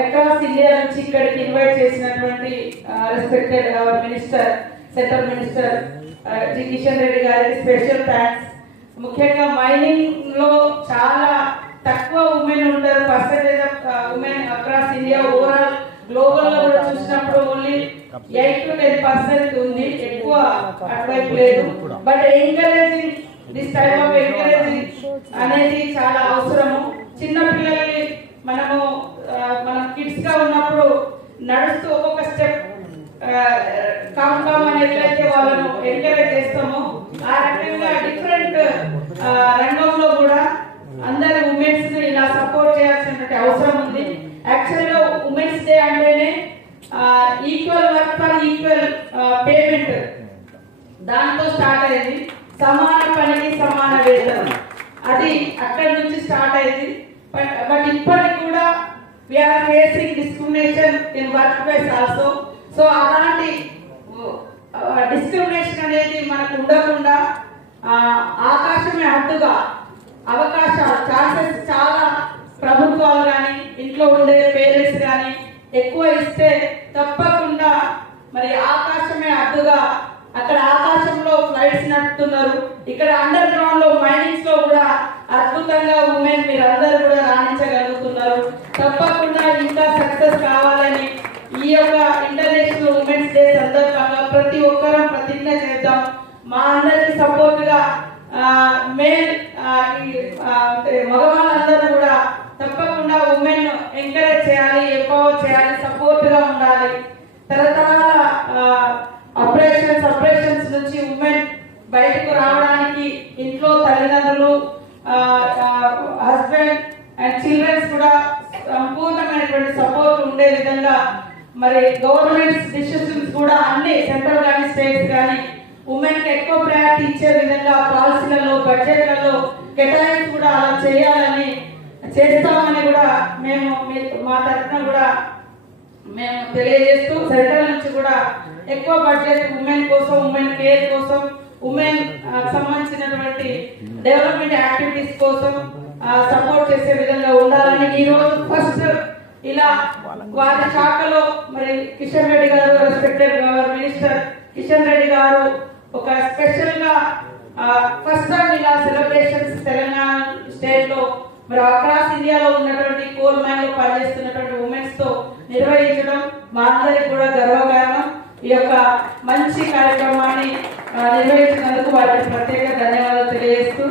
Across India నుంచి ఇక్కడికి invite చేసినటువంటి respected minister, central minister G Kishan Reddy గారికి స్పెషల్ థ్యాంక్స్. ముఖ్యంగా మైనింగ్ లో చాలా తక్కువ ఉమెన్ ఉంటారు, percentage of women across India. Overall global లో కూడా చూసినప్పుడు ఓన్లీ 8 to 10% ఉంది, ఎక్కువ అటువైపు లేదు. But encouraging this type of encouraging అనేది చాలా అవసరము. చిన్న పిల్లల్ని మనం కిడ్స్ గా ఉన్నప్పుడు నడుస్తూ ఒక్కొక్క స్టెప్ కమ్ అనేట్లయితే వాళ్ళను ఎంకరేజ్ చేస్తాము. ఆ రకంగా డిఫరెంట్ రంగంలో కూడా అందరు ఉమెన్స్ ని ఇలా సపోర్ట్ చేయాల్సినటువంటి అవసరం ఉంది. యాక్చువల్ గా ఉమెన్స్ డే అంటేనే equal work for equal payment, దాంతో స్టార్ట్ అయింది. సమాన పనికి సమాన వేతనం, అది అక్కడి నుంచి స్టార్ట్ అయింది. బట్ ఇప్పటికి కూడా we are facing discrimination in work place also. So అలాంటి డిస్క్రిమినేషన్ అనేది మనకు ఉండకుండా ఆకాశమే హద్దుగా అవకాశాలు, ఛాన్సెస్ చాలా ప్రభుత్వాలు కానీ ఇంట్లో ఉండే పేరెంట్స్ కానీ ఎక్కువ ఇస్తే తప్పకుండా మరి ఆకాశమే హద్దుగా, అక్కడ ఆకాశంలో ఫ్లైట్స్ నడుపుతున్నారు, ఇక్కడ అండర్ గ్రౌండ్ లో మైనింగ్స్ లో కూడా అద్భుతంగా ఉమెన్ మీరందరూ కూడా రాణించగలుగుతున్నారు. తప్పకుండా ఇంకా సక్సెస్ కావాలని ఈ యొక్క ఇంటర్నేషనల్ ఉమెన్స్ డే సందర్భంగా ప్రతి ఒక్కరం ప్రతిజ్ఞ చేద్దాం. మా అందరికి సపోర్ట్ గా మేల్ మగవాళ్ళందరూ కూడా తప్పకుండా ఉమెన్ ఎంకరేజ్ చేయాలి, ఎంపవర్ చేయాలి, సపోర్ట్ గా ఉండాలి. తరతరాల ఆపరేషన్స్ నుంచి ఉమెన్ బయటకు రావడానికి ఇంట్లో తల్లిదండ్రులు, హస్బెండ్ అండ్ చిల్డ్రన్స్ కూడా సంపూర్ణమైనటువంటి సపోర్ట్ ఉండే విధంగా మరి గవర్నమెంట్ డిసిషన్స్ కూడా అన్ని సెంట్రల్ కానీ స్టేట్స్ కానీ ఉమెన్ కి ఎక్కువ ప్రయారిటీ ఇచ్చే విధంగా పాలసీలలో, బడ్జెట్లలో కేటాయించి కూడా అలా చేయాలని చేస్తామని కూడా మేము మా తరఫున కూడా మేము తెలియజేస్తూ, సెంట్రల్ నుంచి కూడా ఎక్కువ బడ్జెట్ ఉమెన్ కోసం, ఉమెన్ కేర్ కోసం, ఉమెన్ సంబంధించినటువంటి డెవలప్మెంట్ యాక్టివిటీస్ కోసం సపోర్ట్ చేసే విధంగా ఉండాలని ఈ రోజు ఫస్ట్ ఇలా వారి శాఖలో మరి కిషన్ రెడ్డి గారు, రెస్పెక్టెడ్ మినిస్టర్ కిషన్ రెడ్డి గారు ఒక స్పెషల్ గా ఫస్ట్ టైం ఇలా సెలబ్రేషన్స్ తెలంగాణ స్టేట్ లో మరి అక్రాస్ ఇండియాలో ఉన్నటువంటి కోల్ మైన్ లో పనిచేస్తున్నటువంటి ఉమెన్స్ తో నిర్వహించడం మా అందరికి కూడా గర్వకారణం. ఈ యొక్క మంచి కార్యక్రమాన్ని నిర్వహించినందుకు వారికి ప్రత్యేక ధన్యవాదాలు తెలియజేస్తూ